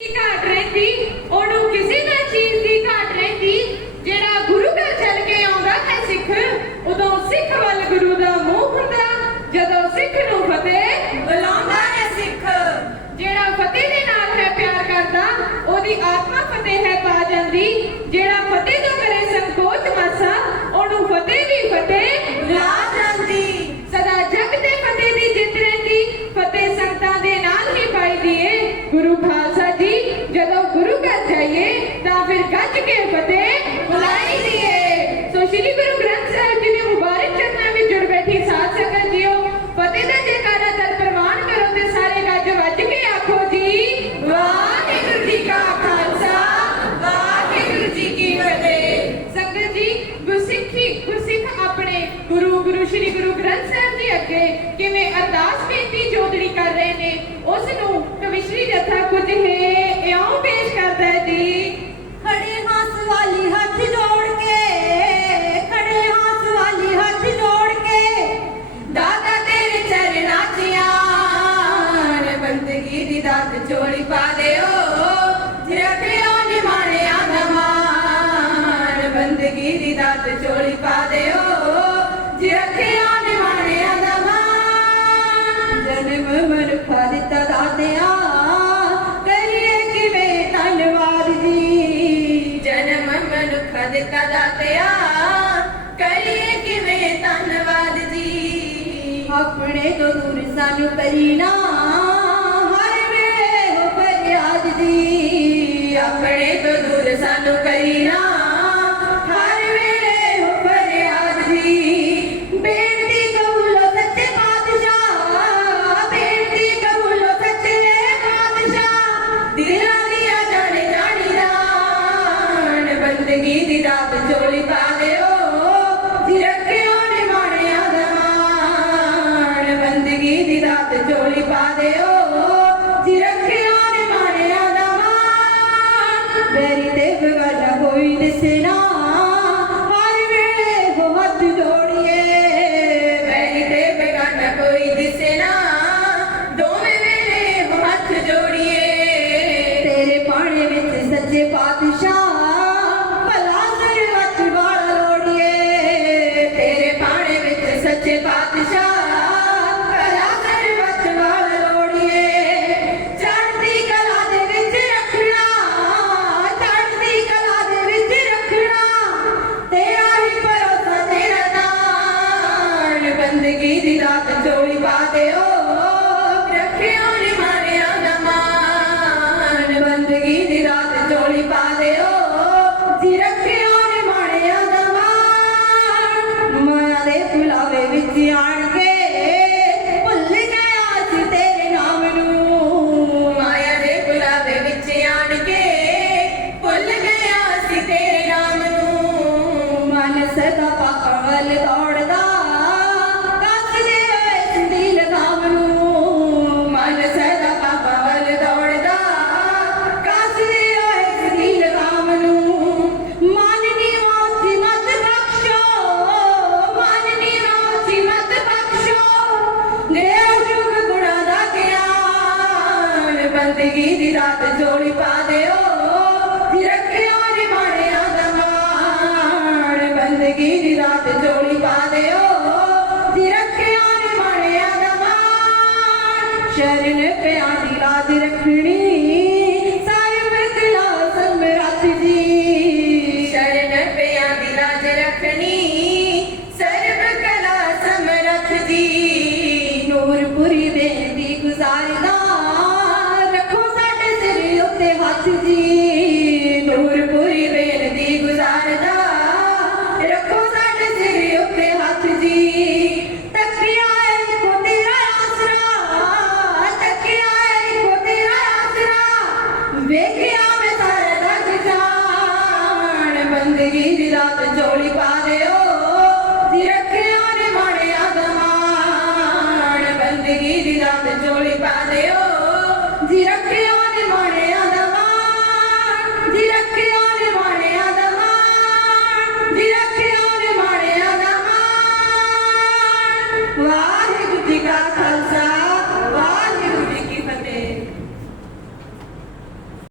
ਘਾਟ ਰਹਿੰਦੀ, ਉਹਨੂੰ ਕਿਸੇ ਨਾ ਚੀਜ਼ ਦੀ ਘਾਟ ਰਹਿੰਦੀ। ਜਿਹੜਾ ਗੁਰੂ ਘਰ ਚੱਲ ਕੇ ਆਉਂਦਾ ਹੈ ਸਿੱਖ, ਉਦੋਂ ਸਿੱਖ ਵੱਲ ਗੁਰੂ ਦਾ ਮੋਹ ਹੁੰਦਾ। ਜਦੋਂ ਸਿੱਖ ਨੂੰ ਫਤਿਹ ਬੁਲਾਉਂਦਾ ਹੈ ਸਿੱਖ, ਜਿਹੜਾ ਫਤਿਹ ਦੇ ਨਾਲ ਹੈ ਪਿਆਰ ਕਰਦਾ, ਉਹਦੀ ਆਤਮਾ ਫਤਿਹ ਹੈ ਪਾ ਜਾਂਦੀ। ਜਿਹੜਾ ਫਤਿਹ ਤੋਂ ਕਰੇ ਸੰਕੋਚ ਮਾਸਾ, ਉਹਨੂੰ ਫਤਿਹ ਵੀ ਫਤਿਹ ਬੁਲਾ ਜਾਂਦੀ। ਸਦਾ ਜਗ ਤੇ ਫਤਿਹ ਦੀ ਜਿੱਤ ਰਹਿੰਦੀ। ਫਤਿਹ ਸੰਤਾਂ ਦੇ ਨਾਲ ਹੀ ਪਾਈ ਦੀਏ ਗੁਰੂ ਖਾਲਸਾ ਅਰਦਾਸ ਬੇਨਤੀ ਜੋਦੜੀ ਕਰ ਰਹੇ ਨੇ ਉਸ ਨੂੰ ਕਮਿਸ਼ਨਰੀ ਜਥਾ ਕੁਝ ਖਦਿਤ ਦਾਤਿਆ ਕਰੀਏ ਕਿਵੇਂ ਧੰਨਵਾਦ ਜੀ? ਆਪਣੇ ਗੁਰੂ ਸਾਨੂੰ ਕਰੀਨਾ ਹਰ ਵੇਲੇ ਹੋ ਫਰਿਆਦ ਜੀ। ਆਪਣੇ ਗੁਰੂ ਸਾਨੂੰ ਕਰੀਨਾ ਸੱਚੇ ਪਾਤਸ਼ਾਹ വലിയ താഴെ ਚਰਨ ਪਿਆਰੀ ਲਾਜ ਰੱਖਣੀ। ਸਾਹਿਬ ਕਲਾ ਸਮਰੱਥ ਜੀ। ਚਰਨ ਪਿਆਰੀ ਲਾਜ ਰੱਖਣੀ। ਸਰਬ ਕਲਾ ਸਮਰੱਥ ਜੀ। ਨੂਰਪੁਰੀ ਦੇ ਦੀ ਗੁਜ਼ਾਰਦਾ ਰੱਖੋ ਸਾਡੇ ਸਿਰ ਉੱਤੇ ਹੱਥ ਜੀ। 하는데요.